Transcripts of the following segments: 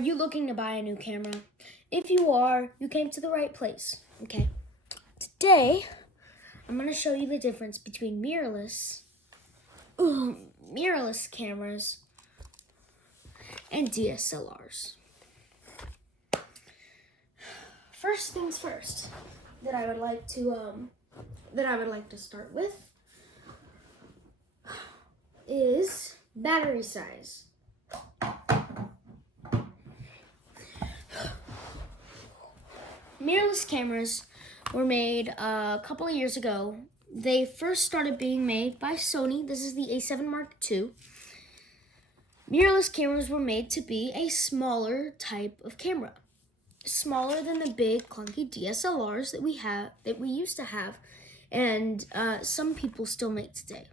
Are you looking to buy a new camera? If you are, you came to the right place. Okay. Today, I'm going to show you the difference between mirrorless cameras and DSLRs. First things first, that I would like to start with is battery size. Mirrorless cameras were made a couple of years ago. They first started being made by Sony. This is the A7 Mark II. Mirrorless cameras were made to be a smaller type of camera, smaller than the big clunky DSLRs that we used to have, and some people still make today.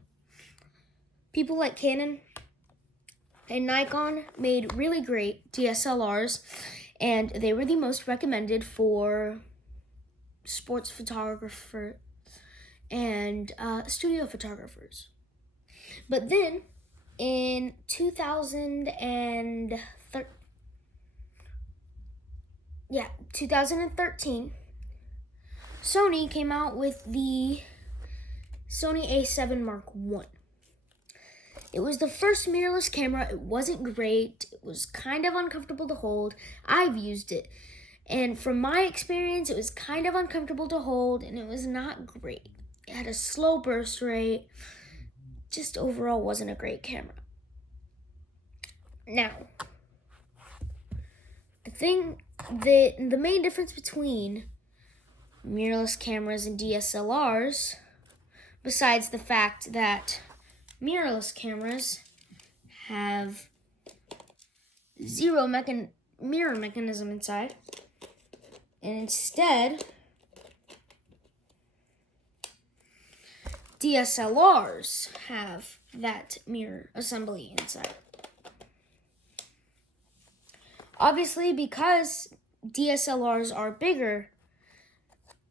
People like Canon and Nikon made really great DSLRs, and they were the most recommended for sports photographers and studio photographers. But then in 2013, Sony came out with the Sony A7 Mark I. It was the first mirrorless camera. It wasn't great. It was kind of uncomfortable to hold. I've used it, and from my experience, it was kind of uncomfortable to hold, and it was not great. It had a slow burst rate. Just overall wasn't a great camera. Now, the main difference between mirrorless cameras and DSLRs, besides the fact that mirrorless cameras have zero mirror mechanism inside, and instead DSLRs have that mirror assembly inside. Obviously, because DSLRs are bigger,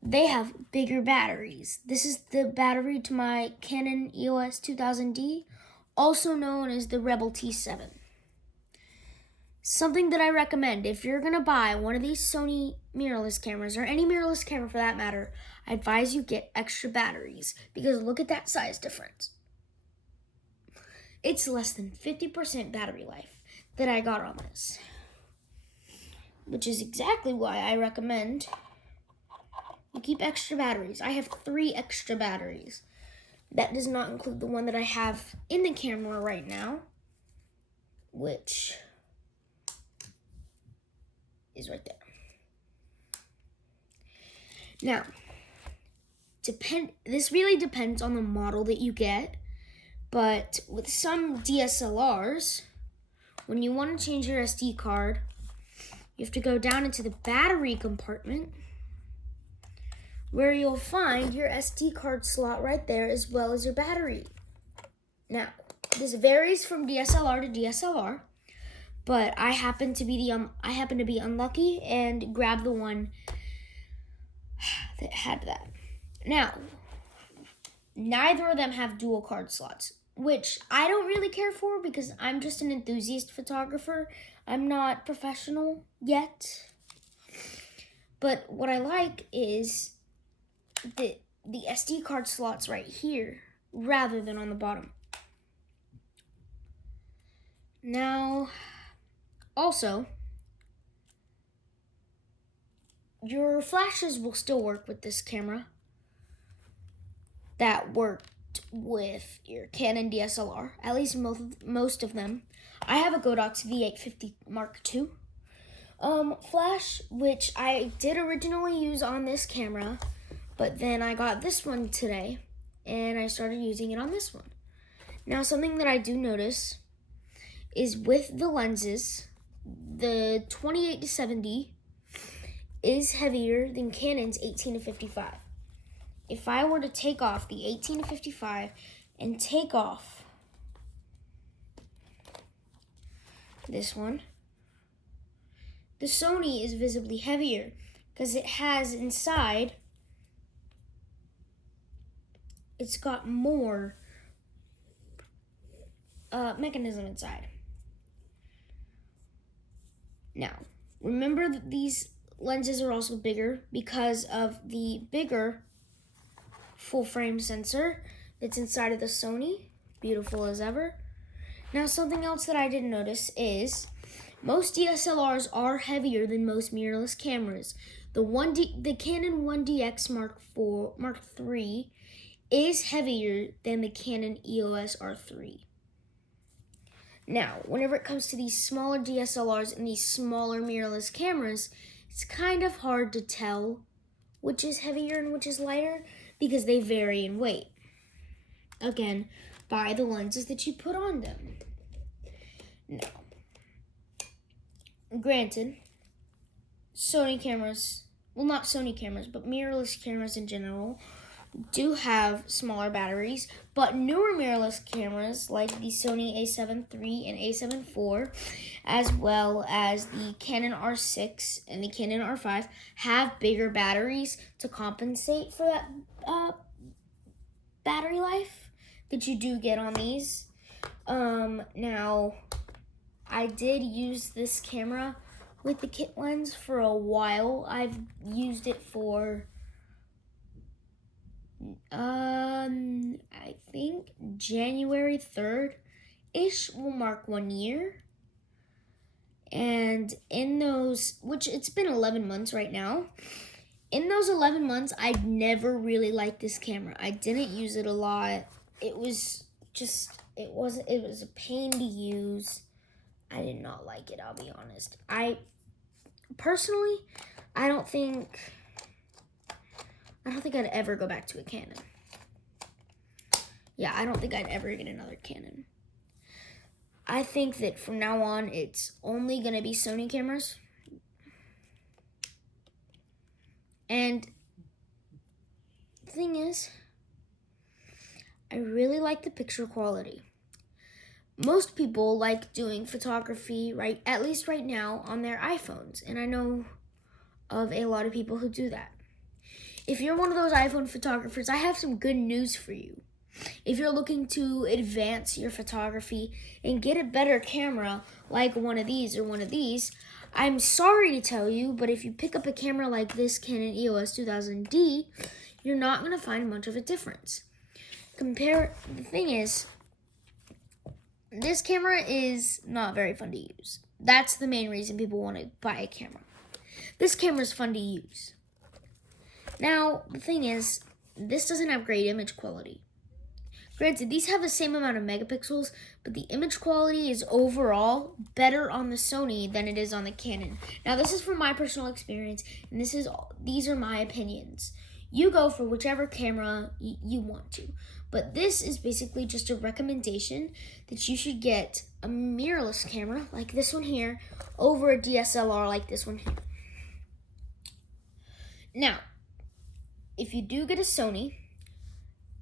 they have bigger batteries. This is the battery to my Canon EOS 2000D, also known as the Rebel T7. Something that I recommend, if you're going to buy one of these Sony mirrorless cameras, or any mirrorless camera for that matter, I advise you get extra batteries, because look at that size difference. It's less than 50% battery life that I got on this, which is exactly why I recommend you keep extra batteries. I have 3 extra batteries. That does not include the one that I have in the camera right now, which is right there. Now, this really depends on the model that you get, but with some DSLRs, when you want to change your SD card, you have to go down into the battery compartment, where you'll find your SD card slot right there, as well as your battery. Now, this varies from DSLR to DSLR, but I happen to be unlucky and grabbed the one that had that. Now, neither of them have dual card slots, which I don't really care for because I'm just an enthusiast photographer. I'm not professional yet. But what I like is the SD card slots right here rather than on the bottom. Now, also, your flashes will still work with this camera that worked with your Canon DSLR, at least most of them. I have a Godox V850 Mark II flash, which I did originally use on this camera, but then I got this one today, and I started using it on this one. Now, something that I do notice is with the lenses, the 28-70 is heavier than Canon's 18-55. If I were to take off the 18-55 and take off this one, the Sony is visibly heavier because it has inside, it's got more mechanism inside. Now, remember that these lenses are also bigger because of the bigger full frame sensor that's inside of the Sony. Beautiful as ever. Now, something else that I didn't notice is most DSLRs are heavier than most mirrorless cameras. The Canon 1DX Mark III is heavier than the Canon EOS R3. Now, whenever it comes to these smaller DSLRs and these smaller mirrorless cameras, it's kind of hard to tell which is heavier and which is lighter because they vary in weight. Again, by the lenses that you put on them. Now, granted, Sony cameras, well, not Sony cameras, but mirrorless cameras in general do have smaller batteries, but newer mirrorless cameras like the Sony a7 III and a7 IV, as well as the Canon R6 and the Canon R5, have bigger batteries to compensate for that battery life that you do get on these. Now, I did use this camera with the kit lens for a while. I've used it for I think January 3rd-ish will mark 1 year. And in those, which it's been 11 months right now, in those 11 months, I'd never really liked this camera. I didn't use it a lot. It was a pain to use. I did not like it, I'll be honest. Personally, I don't think I'd ever go back to a Canon. Yeah, I don't think I'd ever get another Canon. I think that from now on, it's only going to be Sony cameras. And the thing is, I really like the picture quality. Most people like doing photography, at least right now, on their iPhones. And I know of a lot of people who do that. If you're one of those iPhone photographers, I have some good news for you. If you're looking to advance your photography and get a better camera like one of these or one of these, I'm sorry to tell you, but if you pick up a camera like this Canon EOS 2000D, you're not going to find much of a difference. The thing is, this camera is not very fun to use. That's the main reason people want to buy a camera. This camera is fun to use. Now, the thing is, this doesn't have great image quality. Granted, these have the same amount of megapixels, but the image quality is overall better on the Sony than it is on the Canon. Now, this is from my personal experience, and these are my opinions. You go for whichever camera you want to, but this is basically just a recommendation that you should get a mirrorless camera like this one here over a DSLR like this one here. Now, if you do get a Sony,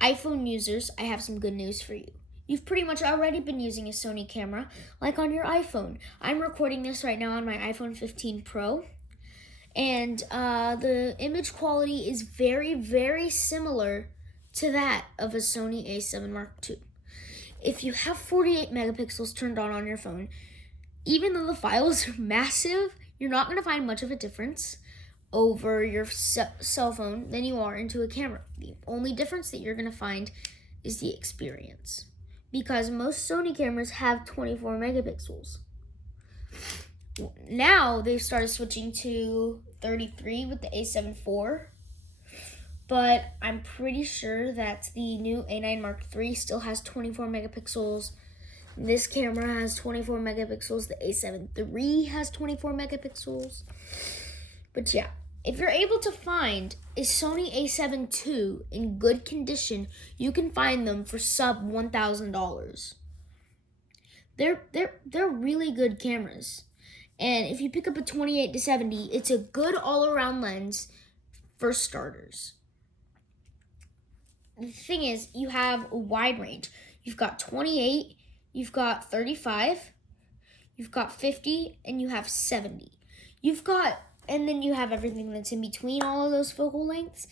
iPhone users, I have some good news for you. You've pretty much already been using a Sony camera, like on your iPhone. I'm recording this right now on my iPhone 15 Pro, and the image quality is very, very similar to that of a Sony a7 Mark II. If you have 48 megapixels turned on your phone, even though the files are massive, you're not going to find much of a difference over your cell phone than you are into a camera. The only difference that you're going to find is the experience, because most Sony cameras have 24 megapixels. Now they've started switching to 33 with the a7 IV, but I'm pretty sure that the new A9 Mark III still has 24 megapixels. This camera has 24 megapixels. The a7 III has 24 megapixels. But yeah, if you're able to find a Sony a7 II in good condition, you can find them for sub $1,000. They're really good cameras. And if you pick up a 28-70, it's a good all-around lens for starters. The thing is, you have a wide range. You've got 28, you've got 35, you've got 50, and you have 70. And then you have everything that's in between all of those focal lengths.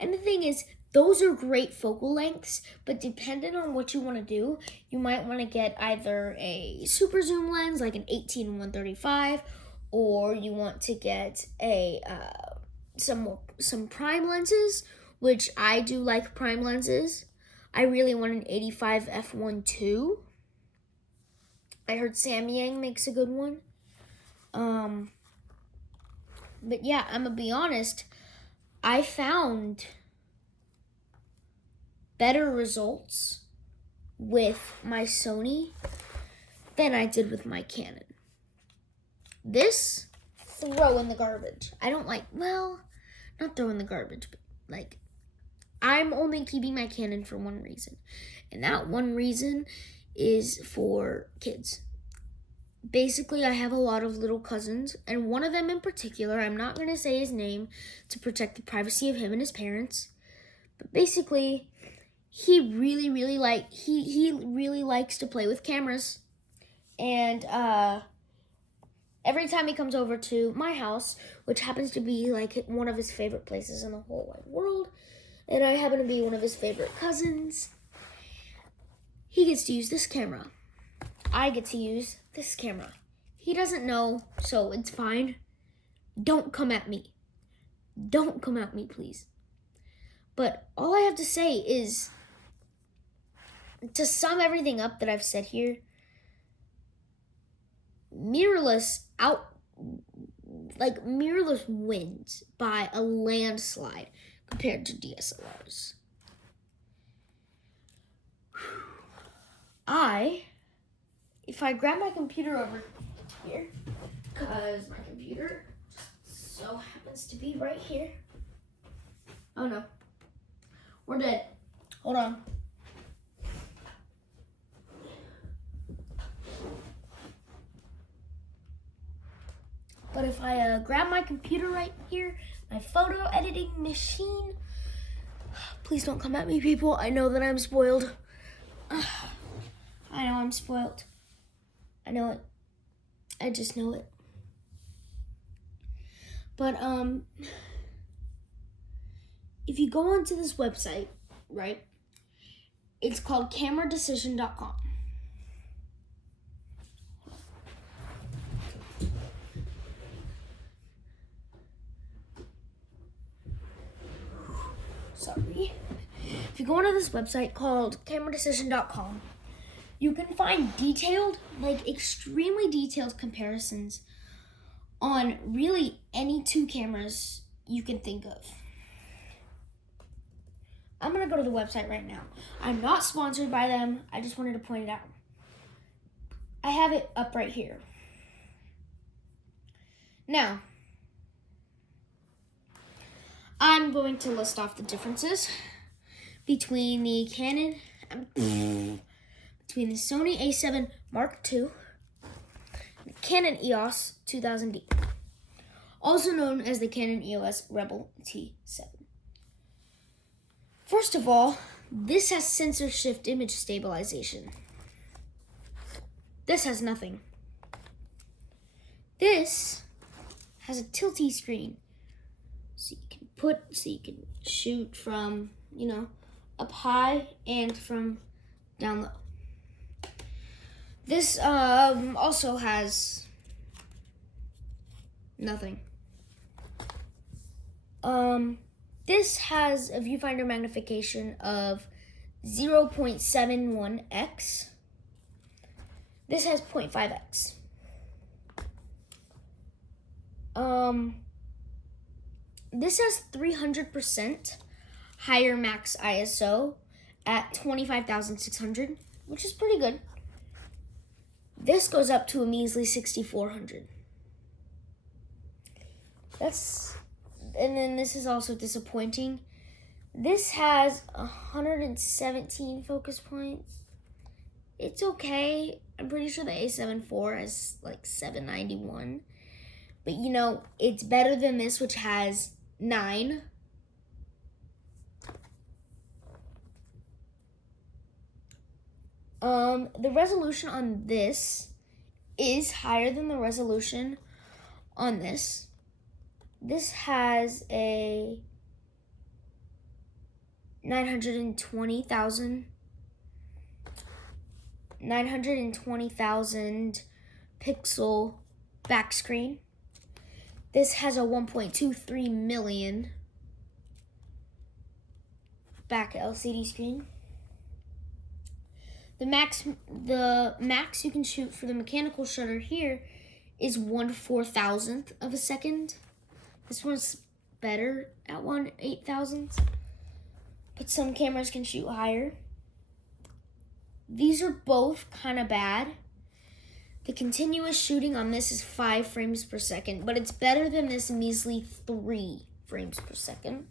And the thing is, those are great focal lengths, but depending on what you want to do, you might want to get either a super zoom lens, like an 18-135, or you want to get a some prime lenses, which I do like prime lenses. I really want an 85 f1.2. I heard Samyang makes a good one. But yeah, I'm gonna be honest, I found better results with my Sony than I did with my Canon. This, throw in the garbage. I don't like, well, not throw in the garbage, but like, I'm only keeping my Canon for one reason. And that one reason is for kids. Basically, I have a lot of little cousins, and one of them in particular, I'm not going to say his name to protect the privacy of him and his parents, but basically, he really likes to play with cameras. And every time he comes over to my house, which happens to be like one of his favorite places in the whole wide world, and I happen to be one of his favorite cousins, he gets to use this camera. I get to use this camera. He doesn't know, so it's fine. Don't come at me. Don't come at me, please. But all I have to say is, to sum everything up that I've said here, Mirrorless wins by a landslide compared to DSLRs. If I grab my computer over here, because my computer just so happens to be right here. Oh no, we're dead. Hold on. But if I grab my computer right here, my photo editing machine, please don't come at me, people. I know that I'm spoiled. I know I'm spoiled. I know it. I just know it. But if you go onto this website, right, it's called cameradecision.com. Sorry. If you go onto this website called cameradecision.com, you can find detailed, like extremely detailed comparisons on really any two cameras you can think of. I'm gonna go to the website right now. I'm not sponsored by them. I just wanted to point it out. I have it up right here. Now, I'm going to list off the differences between the between the Sony a7 Mark II and the Canon EOS 2000D, also known as the Canon EOS Rebel T7. First of all, this has sensor shift image stabilization. This has nothing. This has a tilty screen, so you can shoot from, up high and from down low. This also has nothing. This has a viewfinder magnification of 0.71x. This has 0.5x. This has 300% higher max ISO at 25,600, which is pretty good. This goes up to a measly 6,400. And then this is also disappointing. This has 117 focus points. It's okay. I'm pretty sure the A7 IV has like 791. But it's better than this, which has 9. The resolution on this is higher than the resolution on this. This has a 920,000 pixel back screen. This has a 1.23 million back LCD screen. The max you can shoot for the mechanical shutter here is 1/4000th of a second. This one's better at 1/8000th, but some cameras can shoot higher. These are both kind of bad. The continuous shooting on this is 5 frames per second, but it's better than this measly 3 frames per second.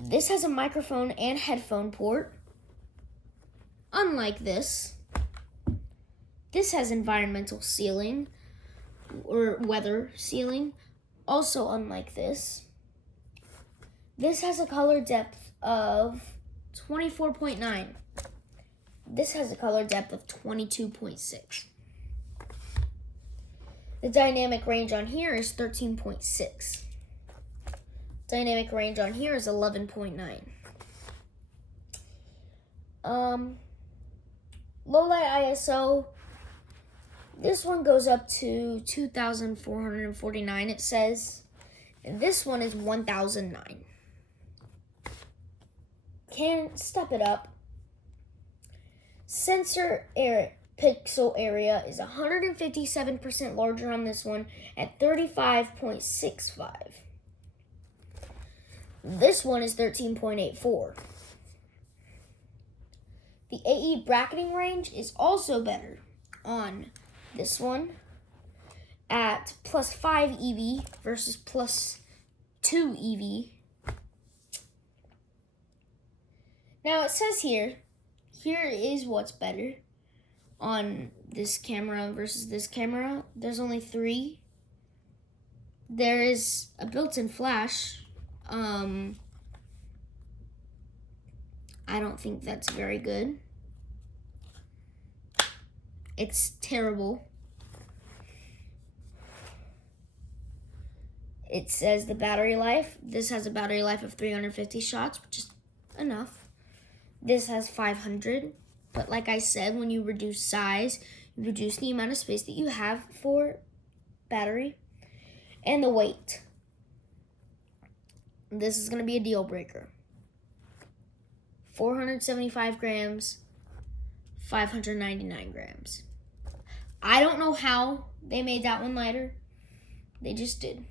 This has a microphone and headphone port. Unlike this has environmental sealing or weather sealing. Also unlike this has a color depth of 24.9. This has a color depth of 22.6. The dynamic range on here is 13.6. Dynamic range on here is 11.9. Low light ISO, this one goes up to 2449, it says, and this one is 1009. Can step it up. Sensor pixel area is 157% larger on this one at 35.65. This one is 13.84. The AE bracketing range is also better on this one at +5 EV versus +2 EV. Now it says here is what's better on this camera versus this camera. There's only 3. There is a built-in flash. I don't think that's very good. It's terrible. It says the battery life. This has a battery life of 350 shots, which is enough. This has 500. But like I said, when you reduce size, you reduce the amount of space that you have for battery and the weight. This is going to be a deal breaker. 475 grams, 599 grams. I don't know how they made that one lighter. They just did.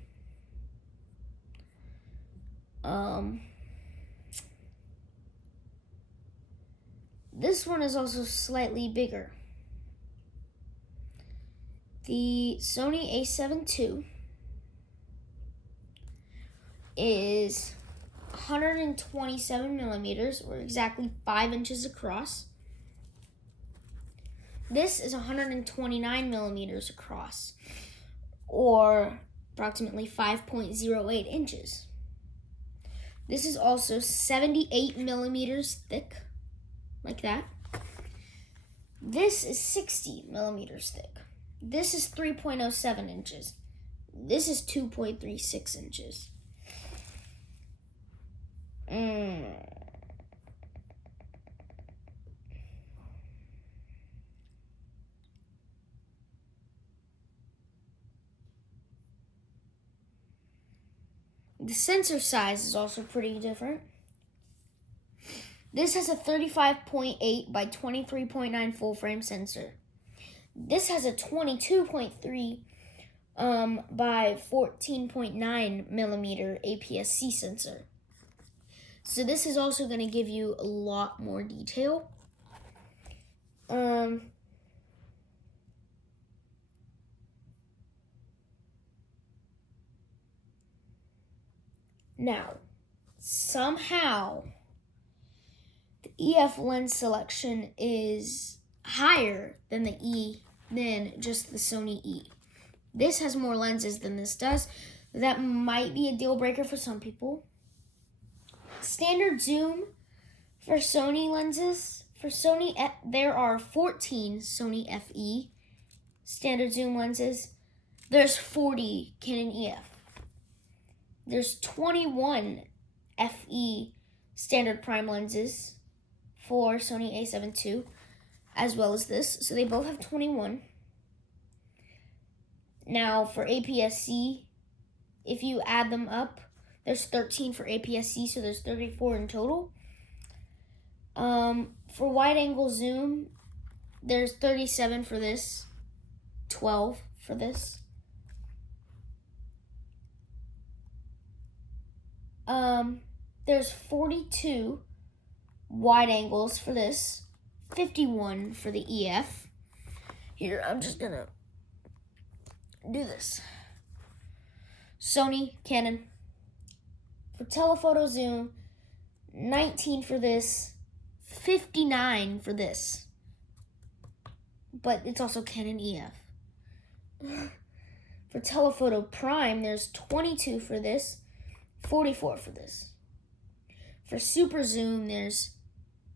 This one is also slightly bigger. The Sony a7 II is 127 millimeters, or exactly 5 inches across. This is 129 millimeters across, or approximately 5.08 inches. This is also 78 millimeters thick, like that. This is 60 millimeters thick. This is 3.07 inches. This is 2.36 inches. The sensor size is also pretty different. This has a 35.8 by 23.9 full frame sensor. This has a 22.3 by 14.9 millimeter APS-C sensor. So this is also going to give you a lot more detail. Now, somehow, the EF lens selection is higher than than just the Sony E. This has more lenses than this does. That might be a deal breaker for some people. Standard zoom for Sony lenses. For Sony, there are 14 Sony FE standard zoom lenses. There's 40 Canon EF. There's 21 FE standard prime lenses for Sony a7 II, as well as this. So they both have 21. Now for APS-C, if you add them up, there's 13 for APS-C, so there's 34 in total. For wide angle zoom, there's 37 for this, 12 for this. There's 42 wide angles for this, 51 for the EF. Here, I'm just gonna do this. Sony, Canon. For telephoto zoom, 19 for this, 59 for this. But it's also Canon EF. For telephoto prime, there's 22 for this, 44 for this. For super zoom, there's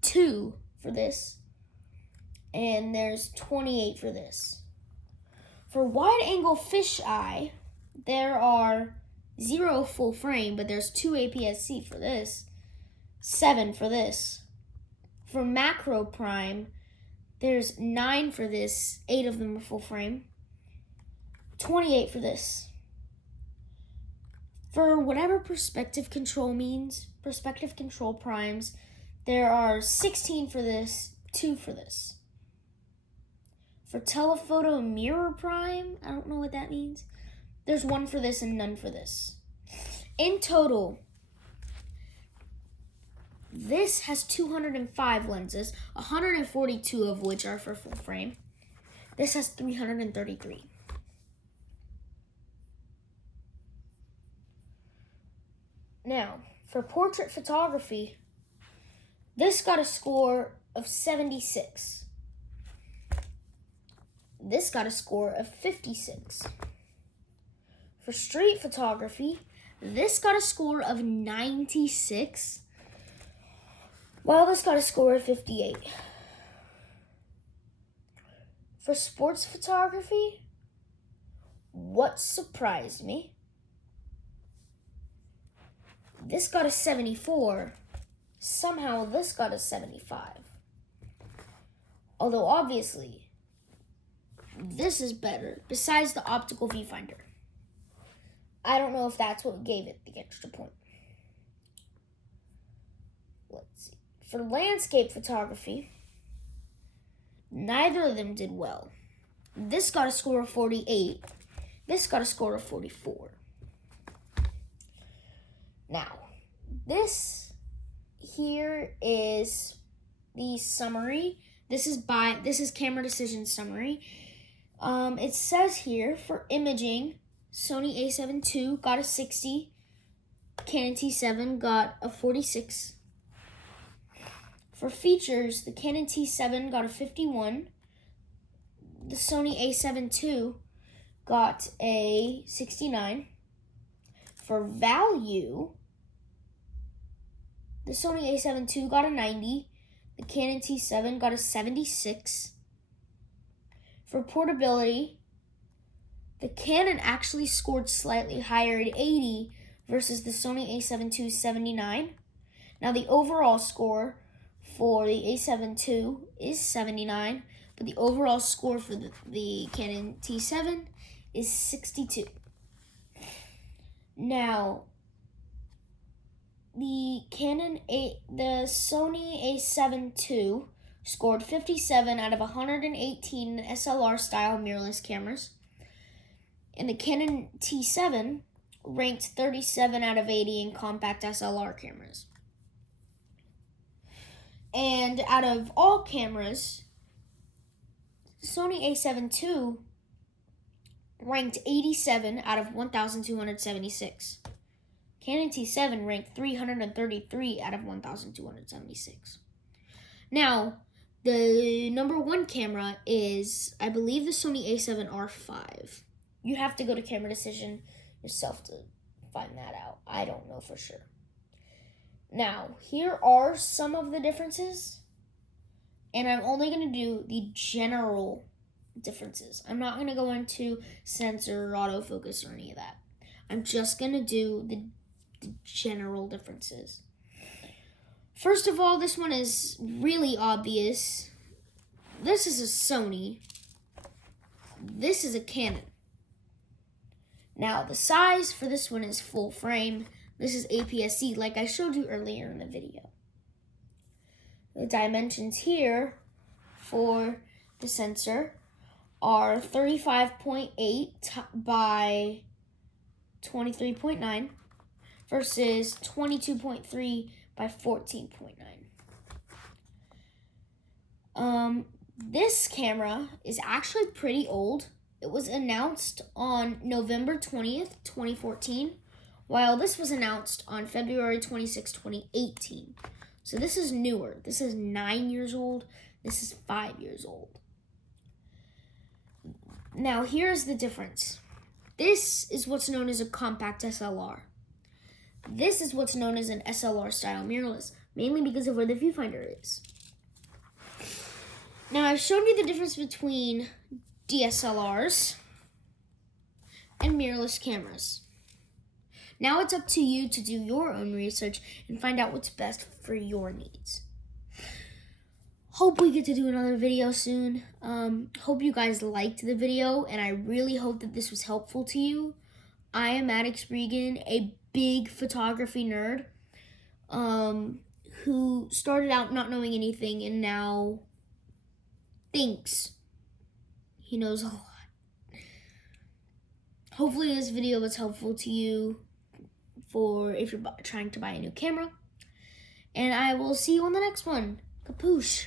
2 for this, and there's 28 for this. For wide angle fisheye, there are 0 full frame, but there's 2 APS-C for this, 7 for this. For macro prime, there's 9 for this, 8 of them are full frame, 28 for this. For whatever perspective control means, perspective control primes, there are 16 for this, 2 for this. For telephoto mirror prime, I don't know what that means. There's 1 for this and none for this. In total, this has 205 lenses, 142 of which are for full frame. This has 333. Now, for portrait photography, this got a score of 76. This got a score of 56. For street photography, this got a score of 96, while this got a score of 58. For sports photography, what surprised me, this got a 74. Somehow this got a 75. Although obviously, this is better, besides the optical viewfinder. I don't know if that's what gave it the extra point. Let's see. For landscape photography, neither of them did well. This got a score of 48. This got a score of 44. Now, this here is the summary. This is camera decision summary. It says here for imaging, Sony a7 II got a 60. Canon T7 got a 46. For features, the Canon T7 got a 51. The Sony a7 II got a 69. For value, the Sony a7 II got a 90. The Canon T7 got a 76. For portability, the Canon actually scored slightly higher at 80 versus the Sony a7 II 79. Now the overall score for the a7 II is 79, but the overall score for the Canon T7 is 62. Now, the Sony a7 II scored 57 out of 118 SLR style mirrorless cameras, and the Canon T7 ranked 37 out of 80 in compact SLR cameras. And out of all cameras, Sony a7 II ranked 87 out of 1,276. Canon T7 ranked 333 out of 1,276. Now, the number 1 camera is, I believe, the Sony a7 R5. You have to go to Camera Decision yourself to find that out. I don't know for sure. Now, here are some of the differences, and I'm only going to do the general differences. I'm not going to go into sensor or autofocus or any of that. I'm just going to do the general differences. First of all, this one is really obvious. This is a Sony. This is a Canon. Now the size for this one is full frame. This is APS-C like I showed you earlier in the video. The dimensions here for the sensor are 35.8 by 23.9 versus 22.3 by 14.9. This camera is actually pretty old. It was announced on November 20th, 2014, while this was announced on February 26, 2018. So this is newer. This is 9 years old. This is 5 years old. Now here's the difference. This is what's known as a compact SLR. This is what's known as an SLR style mirrorless, mainly because of where the viewfinder is. Now I've shown you the difference between DSLRs and mirrorless cameras. Now it's up to you to do your own research and find out what's best for your needs. Hope we get to do another video soon. Hope you guys liked the video, and I really hope that this was helpful to you. I am Maddox Regan, a big photography nerd who started out not knowing anything and now thinks he knows a lot. Hopefully this video was helpful to you for if you're trying to buy a new camera. And I will see you on the next one. Kapoosh.